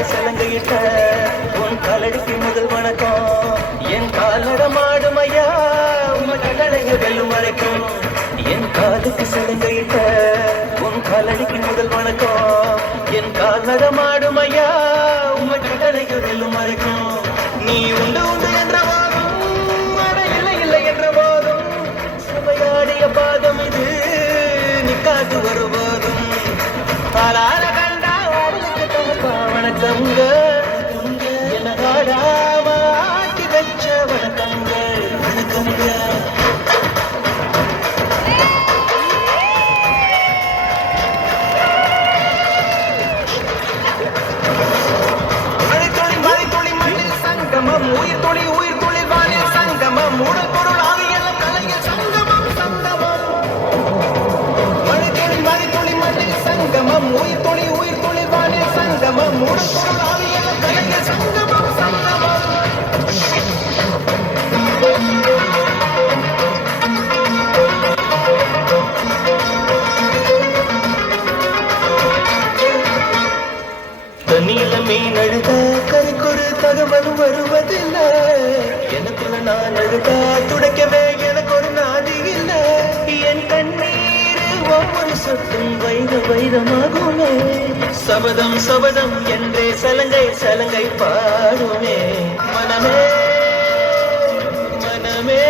காலுக்கு சலங்கையிட்ட உன் காலடிக்கு முதல் வணக்கம். என் காலட மாடுமையா உன் கடலைய வெல்லும் வரைக்கும். என் காலுக்கு சலங்கையிட்ட உன் காலடிக்கு முதல் வணக்கம். என் காலட மாடுமையா உன் கடலைய வெல்லும் வரைக்கும். நீ உண்டு உண்டு என்ற வாதம், அட இல்லை இல்லை என்ற வாதம், சபையாடிய பாதம் இது நிக்காது வருவதும். பாலார கண்டா அவளுக்கு தகப்பா வணக்கங்க, என ஆடாம ஆட்டி வச்ச வணக்கங்க வணக்கங்க. உயிர் தொழி உயிர் தொழில் வானில் சங்கமம், உடல் பொருள் ஆவியெல்லாம் கலையில் சங்கமம் சங்கமம். மழை தொழி மண்ணில் சங்கமம், உயிர் தொழில் வானில் சங்கமம், உடல் பொருள் ஆவியெல்லாம் கலையில் சங்கமம் சங்கமம். தண்ணியில மீன் அழுத கரைக்கொரு தகவலும் வருவதில்லை. எனக்குள்ள நான் அழுதா துடைக்கவே எனக்கு ஒரு நாதி இல்லை. என் கண்ணீர் ஒவ்வொரு சொட்டும் வைர வைரமாகுமே. சபதம் சபதம் என்றே சலங்கை சலங்கை பாடுமே. மனமே மனமே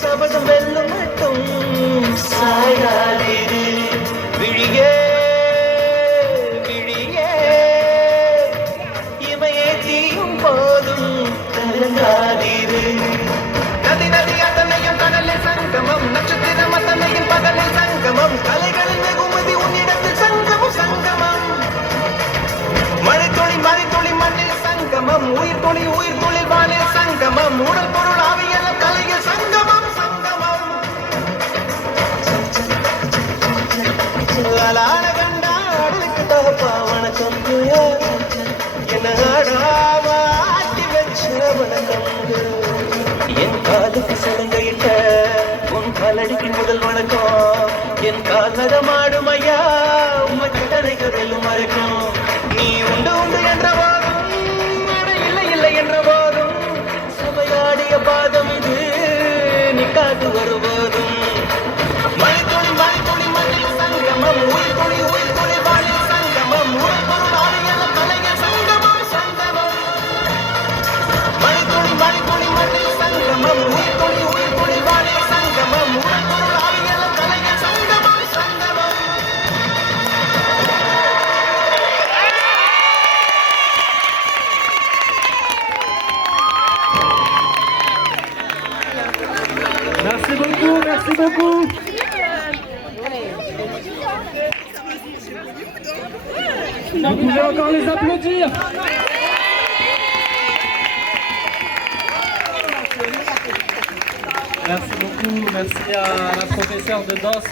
சபதம் வெல்லும் மட்டும் சாயாதீரு. விழியே போதும் கலங்காதீரு. நதி நதி அத்தனையும் கடலில் சங்கமம், நட்சத்திரம் அத்தனையும் பகலில் சங்கமம், கலைகளின் வெகுமதி உன்னிடத்தில் சங்கமம் சங்கமம். மழை தொழி மண்ணில் சங்கமம், உயிர் தொழில் வானில் சங்கமம், உடல் பொருள் ஆவியெல்லாம் கலையில் சங்கமம் சங்கமம். அலால கண்டா அடலுக்கு தகப்பா வணக்கம், என்ன ஆடாம ஆட்டி வச்ச வணக்கம். என் காலுக்கு சலங்கையிட்ட உன் காலடிக்கு முதல் வணக்கம். என் கால்நட மாடுமையா உம்மை கடலைக்கு வெல்லும் வரைக்கும். நீ உண்டு உண்டு என்ற வாதம், அட இல்லை இல்லை என்ற வாதம், சபையாடிய பாதம் இது நிக்காது வருவதும். மழை தொழி மண்ணில் சங்கமம், உயிர் தொழி வானில் சங்கமம், உடல் பொருள் ஆவியெல்லாம் கலைகள் சங்கமம் சங்கமம். மழை தொழி மண்ணில் சங்கமம், உயிர் தொழி வானில் சங்கமம், உடல் பொருள் ஆவியெல்லாம் கலைகள் சங்கமம் சங்கமம். Merci beaucoup, merci beaucoup. Vous pouvez encore les applaudir. Merci beaucoup, merci à la professeure de danse.